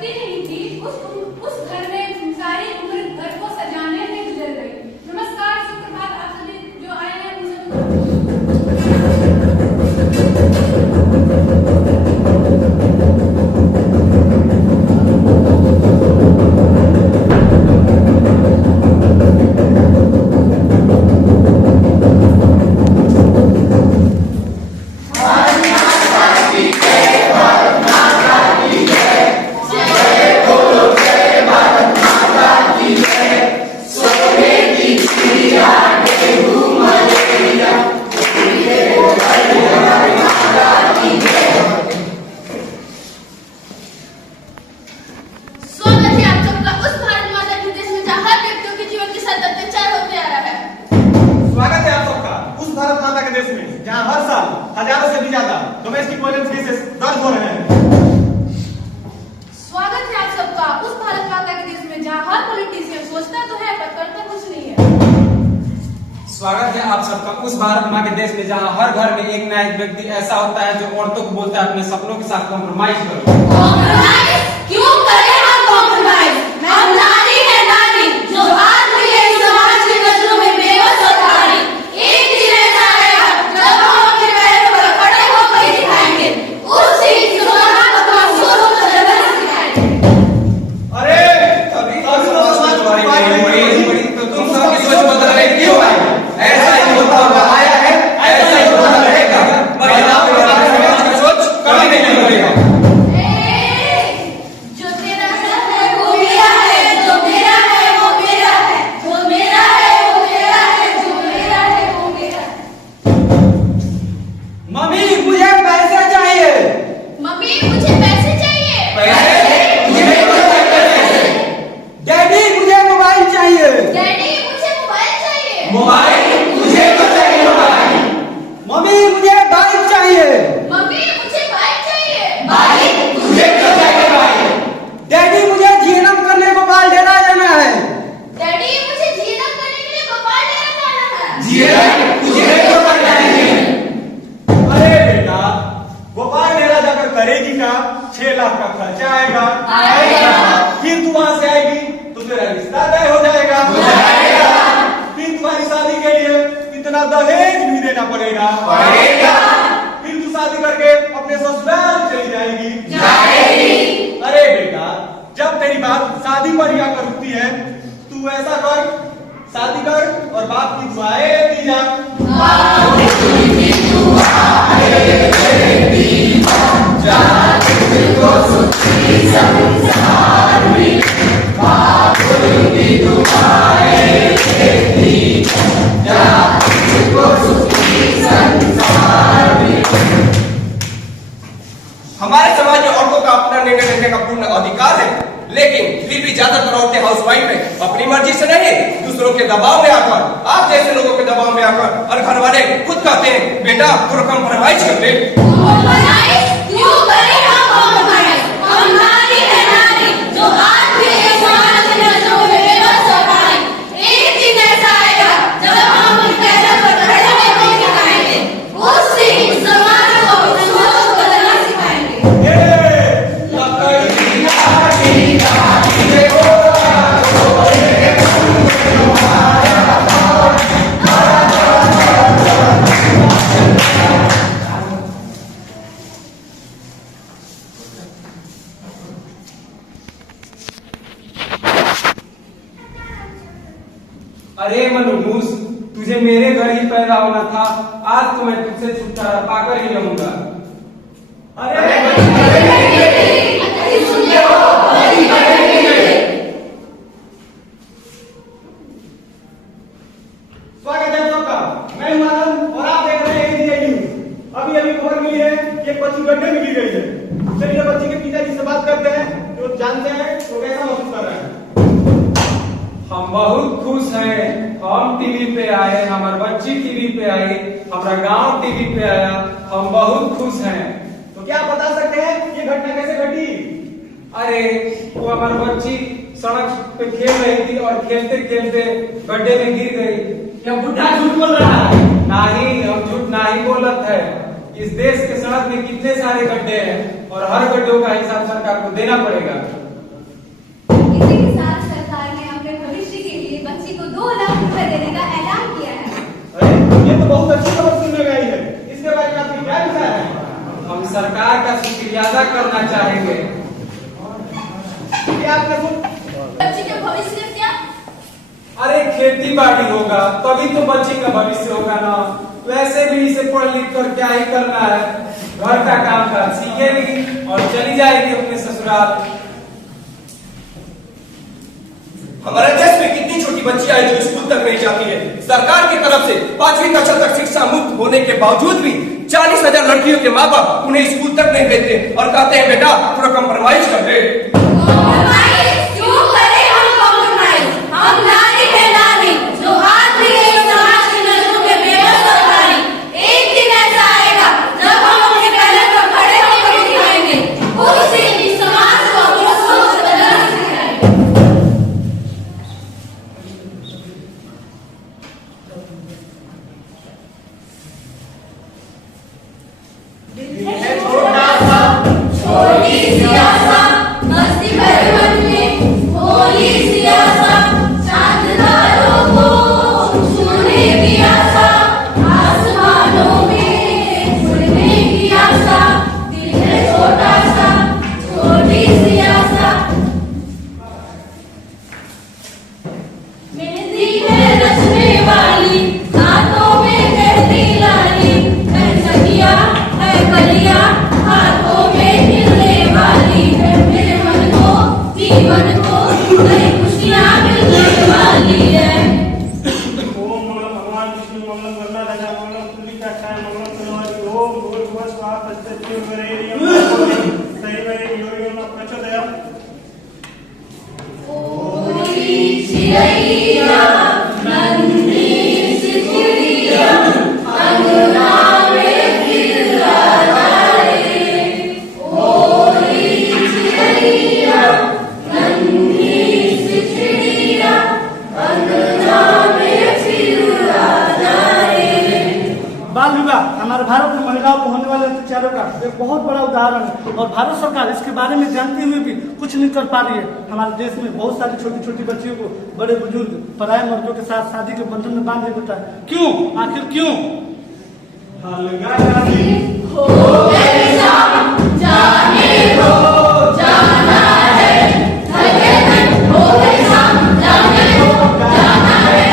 बत्ती नहीं थी, उस घर में सारी उम्र घर को सजाने में गुजर गई। नमस्कार, सुप्रभात, आप सभी जो आए हैं जहां हर साल हजारों से भी ज्यादा डोमेस्टिक वायलेंस केसेस दर्ज हो रहे हैं। स्वागत है आप सबका उस भारत माता के देश में जहां हर पॉलिटिशियन सोचता तो है पर करता कुछ नहीं है। स्वागत है आप सबका उस भारत माँ के देश में जहाँ हर घर में एक ना एक व्यक्ति ऐसा होता है जो औरतों को बोलता है अपने सपनों के साथ कॉम्प्रोमाइज करो। कॉम्प्रोमाइज क्यों करें हम कॉम्प्रोमाइज? हम नारी है नारी जो आज भी है समाज की नजरों में बेबस और भारी। एक दिन ऐसा आएगा जब हम अपने पैरों पर खड़े होकर दिखाएंगे उस दिन सुनहरा अपना सोच को जगह सिखाएंगे। अरे अभी समाज बड़ी तो तुम सबकी सोच बदल रही क्यों है? ऐसा ही होता हुआ आया है, ऐसा ही होता रहेगा। बदलाव के बाद समाज की सोच कभी नहीं बदलेगा। जो तेरा है वो मेरा है, जो मेरा है वो मेरा है, जो मेरा है वो मेरा है, जो मेरा है वो मेरा है। मम्मी मुझे पैसे चाहिए। मम्मी मुझे पैसे चाहिए। डैडी मुझे मोबाइल चाहिए। डैडी मुझे मोबाइल चाहिए। मोबाइल मुझे तो चाहिए मोबाइल। मम्मी मुझे बाइक चाहिए। मम्मी मुझे बाइक चाहिए। बाइक मुझे तो चाहिए बाइक। डैडी मुझे जीएनएम करने को बालडेरा जाना है। डैडी मुझे जीएनएम करने के लिए गोपाल डेरा जाना है। जीएनएम मुझे तो करना है। अरे बेटा, गोपाल डेरा जाकर करेगी क्या? 6 लाख का खर्चा आएगा। फिर तू वहां से आएगी तो तेरा रिश्ता तय हो जाएगा। फिर तुम्हारी शादी के लिए इतना दहेज भी देना पड़ेगा। फिर तू शादी करके अपने ससुराल चली जाएगी। अरे बेटा, जब तेरी बात शादी पर ही आकर रुकती है, तू ऐसा कर, शादी कर और बाप की दुआएं दी जा। हमारे समाज में औरतों का अपना निर्णय लेने का पूर्ण अधिकार है, लेकिन फिर भी ज्यादातर औरतें हाउसवाइफ है। अपनी मर्जी से नहीं, दूसरों के दबाव में आकर, आप जैसे लोगों के दबाव में आकर, और घर वाले खुद कहते हैं बेटा थोड़ा कॉम्प्रोमाइज कर ले। कॉम्प्रोमाइज क्यों करें हम कॉम्प्रोमाइज? हम नारी है नारी जो आज भी है समाज की नजरों में बेबस और भारी। एक दिन ऐसा आएगा जब हम अपने पैरों पर खड़े होकर दिखाएंगे उस दिन समाज को अपनी सोच को बदलना सिखाएंगे। अरे मनोज, तुझे मेरे घर ही पैदा होना था। आज तो मैं तुझसे छुटकारा पाकर ही रहूंगा। स्वागत है सबका। मैं हूं आनंद और आप देख रहे हैं AGI न्यूज़। अभी अभी खबर मिली है कि एक बच्ची गड्ढे में गिर गई है। चलिए बच्ची के पिताजी से बात करते हैं, जो जानते हैं वो कैसा महसूस कर रहे हैं। हम बहुत खुश हैं। हम टीवी पे आए, हमारी बच्ची टीवी पे आई, हमारा गांव टीवी पे आया। हम बहुत खुश हैं। तो क्या आप बता सकते हैं ये घटना कैसे घटी? अरे वो हमारी बच्ची सड़क पे खेल रही थी और खेलते खेलते गड्ढे में गिर गई। क्या बुढ़ा झूठ बोल रहा है? नहीं, हम झूठ नहीं बोलत है। इस देश के सड़क में कितने सारे गड्ढे हैं और हर गड्ढों का हिसाब सरकार को देना पड़ेगा। देने का ऐलान किया है। अरे ये तो बहुत अच्छी खबर सुनने में आई है। इसके बारे में आपकी क्या विचार है? हम सरकार का शुक्रिया अदा करना चाहेंगे। ये आपने बच्चे के भविष्य में क्या? अरे खेती बाड़ी होगा तभी तो बच्चे का भविष्य होगा ना। वैसे भी इसे पढ़ लिख कर क्या ही करना है, घर का काम काज सीखेगी और चली जाएगी अपने ससुराल। हमारे देश में कितनी छोटी बच्चियां हैं जो स्कूल तक नहीं जाती है। सरकार की तरफ से 5वीं कक्षा तक शिक्षा मुक्त होने के बावजूद भी 40,000 लड़कियों के माँ बाप उन्हें स्कूल तक नहीं भेजते और कहते हैं बेटा थोड़ा कंप्रोमाइज कर दे। कॉम्प्रोमाइज क्यों करें हम कॉम्प्रोमाइज? हम नारी है नारी जो आज भी एक समाज की नजरों में बेबस और भारी। एक दिन ऐसा आएगा जब हम अपने पैरों पर खड़े होकर दिखाएंगे। उस दिन इस समाज को अपनी सोच बदलना सिखाएंगे। छोटी सी आशा मस्ती भरे मन में भोली सी आशा चांद तारों को छूने की आशा आसमानों में उड़ने की आशा दिल है छोटा सा छोटी सी आशा मेहंदी है रचने वाली हाथों में मेहंदी लाली है सखिया है कलिया हाथों में मिलने वाली है मेरे मन को जीवन को नई खुशियाँ मिलने वाली है। ओम मंगलम भगवान विष्णु मंगलम गरुड़ाध्वज मंगलम तुलिकाक्षाय मंगलम तनवारी ओम भूर्भुवः स्वः तत्सवितुर्वरेण्यं तैर्वरेण्यं यो यो न प्रचोदयात्। ओली चिड़ैया नन्ही सी चिड़िया अंगना में फिर आ जाए। ओली चिड़ैया नन्ही सी चिड़िया अंगना में फिर आ जाए। बाल विवाह हमारे भारत में महिलाओं को होने वाले अत्याचारों का एक बहुत बड़ा उदाहरण है और भारत सरकार इसके बारे में जानते हुए भी कुछ नहीं कर पा रही है। हमारे देश में बहुत सारी छोटी छोटी बच्चियों को बड़े बुजुर्ग पराये मर्दों के साथ शादी के बंधन में बांध देता है। क्यों? आखिर क्यों? हो गए शाम जाने दो जाना है लगे दिन हो गए शाम जाने दो जाना है।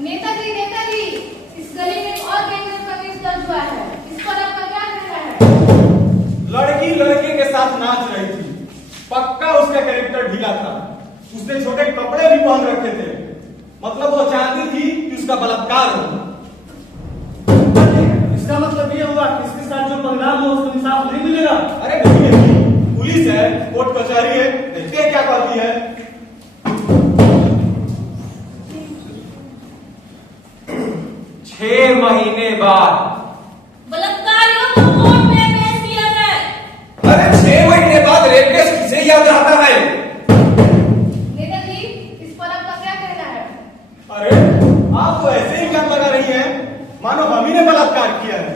नेताजी नेताजी इस गली में एक और गैंगरेप का केस दर्ज हुआ है। इस पर आपका क्या कहना है? लड़की लड़के के साथ नाच रही थी, पक्का उसका कैरेक्टर ढीला था। उसने छोटे कपड़े भी पहन रखे थे, मतलब वो चाहती थी कि उसका बलात्कार हो। इसका मतलब ये हुआ कि इसके साथ जो परिणाम हो उसको इंसाफ नहीं मिलेगा। अरे नहीं, पुलिस है, कोर्ट कचहरी है, देखते हैं क्या करती है। 6 महीने बाद बलात्कारियों को कोर्ट में पेश किया जाए। अरे 6 महीने बाद रेप केस किसे याद रहता है? नेताजी इस पर आपका क्या कहना है? अरे आप तो ऐसे ही इल्जाम लगा रही हैं मानो हम ही ने बलात्कार किया है।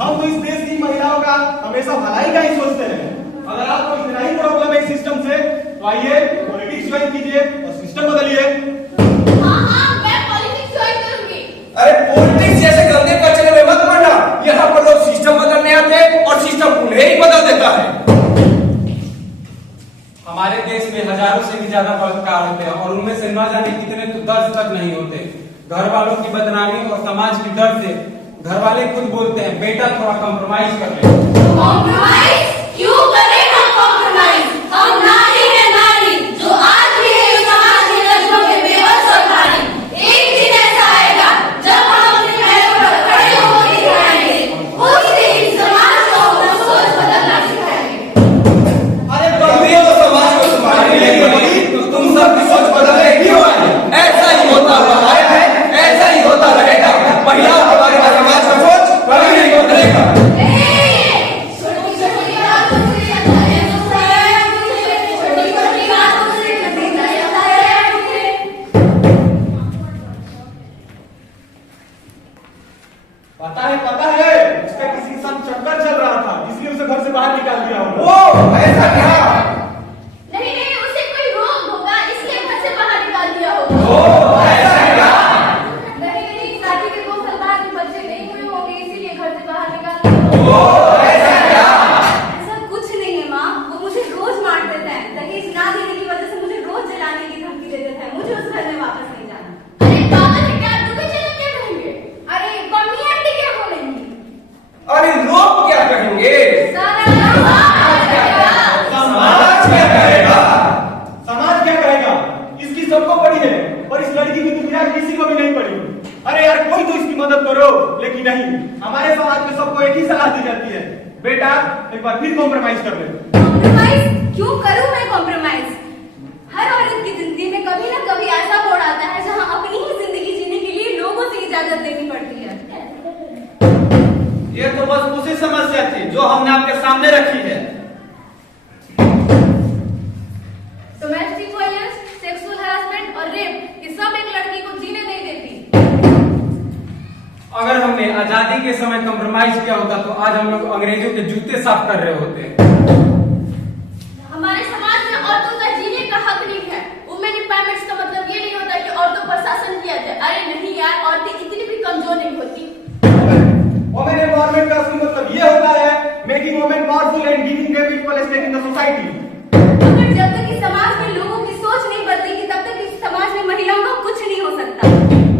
हम तो इस देश की महिलाओं का हमेशा भलाई का ही सोचते हैं। अगर आपको इतना ही प्रॉब्लम है सिस्टम से तो आइए पॉलिटिक्स ज्वाइन कीजिए और सिस्टम बदलिए। हाँ मैं पॉलिटिक्स ज्वाइन करूंगी। अरे पॉलिटिक्स जैसे गंदे कचरे में मत पड़ना। यहाँ पर लोग सिस्टम बदलने आते हैं और सिस्टम उन्हें ही बदल देता है। हमारे देश में हजारों से भी ज्यादा बलात्कार होते हैं और उनमें से न जाने कितने तो दर्ज तक नहीं होते। घर वालों की बदनामी और समाज की डर से घर वाले खुद बोलते हैं बेटा थोड़ा कंप्रोमाइज कर ले। कॉम्प्रोमाइज क्यों करें हम कॉम्प्रोमाइज? हम नारी है नारी जो आज भी है समाज की नजरों में बेबस और भारी। ओ ऐसा क्या? नहीं नहीं, उसे कोई रोग होगा इसलिए घर से बाहर निकाल दिया होगा। ओ ऐसा क्या? नहीं नहीं, शादी के 2 साल बाद बच्चे नहीं हुए होंगे इसीलिए घर से बाहर निकाल दिया ओ ऐसा क्या? ऐसा कुछ नहीं है माँ, वो मुझे रोज मार देता है। दहेज ना देने की वजह से मुझे रोज जलाने की धमकी दे देता है। मुझे उस घर में वापस नहीं जाना। अरे पागल है क्या? तुम्हें चलो क्या कहेंगे? अरे मम्मी आंटी क्या बोलेंगी? अरे लोग क्या कहेंगे? सारा समाज क्या कहेगा? समाज क्या कहेगा? इसकी सबको पड़ी है और इस लड़की की दुनिया किसी को भी नहीं पड़ी। अरे यार कोई तो इसकी मदद करो। लेकिन नहीं, हमारे समाज में सबको एक ही सलाह दी जाती है, बेटा एक बार फिर कॉम्प्रोमाइज कर ले। कॉम्प्रोमाइज क्यों करूं मैं कॉम्प्रोमाइज? हर औरत की जिंदगी में कभी ना कभी ऐसा मोड़ आता है जहां अपनी ही जिंदगी जीने के लिए लोगों से इजाजत लेनी पड़ती है। ये तो बस उसी समस्या थी जो हमने आपके सामने रखी है। डोमेस्टिक वायलेंस, सेक्सुअल हरासमेंट और रेप ये सब एक लड़की को जीने नहीं देती। अगर हमने आजादी के समय कंप्रोमाइज किया होता तो आज हम लोग अंग्रेजों के जूते साफ कर रहे होते। हमारे समाज में औरतों का जीने का हक नहीं है। वुमेन एम्पावरमेंट का मतलब ये नहीं होता कि औरतों पर शासन किया जाए। अरे नहीं यार, औरतें इतनी भी कमजोर नहीं होती। वुमेन एम्पावरमेंट का असली मतलब ये होता है making women powerful and giving them equal stake in the society. अगर जब तक इस समाज में लोगों की सोच नहीं बदलेगी तब तक इस समाज में महिलाओं का कुछ नहीं हो सकता।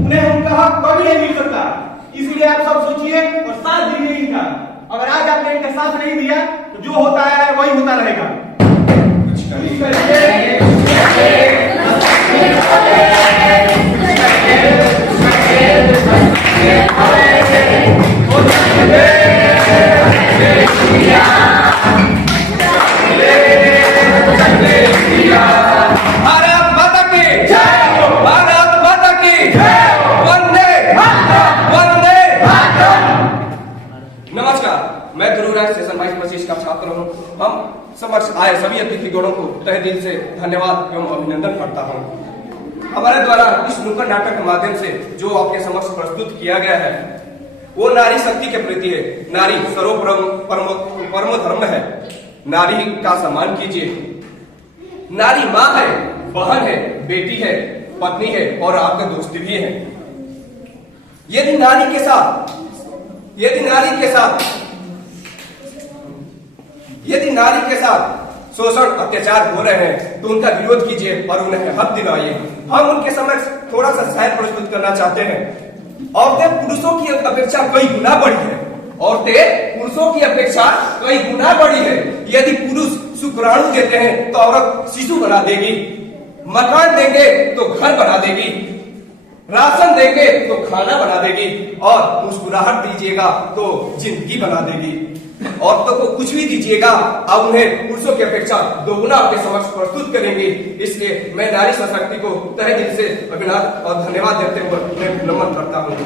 उन्हें उनका हक कभी नहीं मिल सकता। इसलिए आप सब सोचिए और साथ दीजिए इनका। अगर आज आपने इनका साथ नहीं दिया तो जो होता है वही होता रहेगा। कुछ भारत माता की जय हो! भारत माता की जय हो! वंदे मातरम! वंदे मातरम! नमस्कार, मैं ध्रुवराज सेशन 22-25 का छात्र हूँ। हम समक्ष आए सभी अतिथिगणों को तहे दिल से धन्यवाद एवं अभिनंदन करता हूँ। हमारे द्वारा इस नुक्कड़ नाटक के माध्यम से जो आपके समक्ष प्रस्तुत किया गया है वो नारी शक्ति के प्रति है। नारी परमो धर्म है। नारी का सम्मान कीजिए। नारी माँ है, बहन है, बेटी है, पत्नी है और आपका दोस्त भी है। यदि नारी के साथ शोषण अत्याचार हो रहे हैं तो उनका विरोध कीजिए और उन्हें हक दिलाइए। हम उनके समक्ष थोड़ा सा शायर प्रस्तुत करना चाहते हैं। औरतें पुरुषों की अपेक्षा कई गुना बड़ी है। औरतें पुरुषों की अपेक्षा कई गुना बड़ी है। यदि पुरुष शुक्राणु देते हैं तो औरत शिशु बना देगी। मकान देंगे तो घर बना देगी। राशन देंगे तो खाना बना देगी और मुस्कुराहट दीजिएगा तो जिंदगी बना देगी। औरतों को कुछ भी दीजिएगा अब उन्हें पुरुषों की अपेक्षा दोगुना आपके समक्ष प्रस्तुत करेंगे। इसलिए मैं नारी शक्ति को तहे दिल से अभिनंदन और धन्यवाद देते हुए नमन करता हूँ।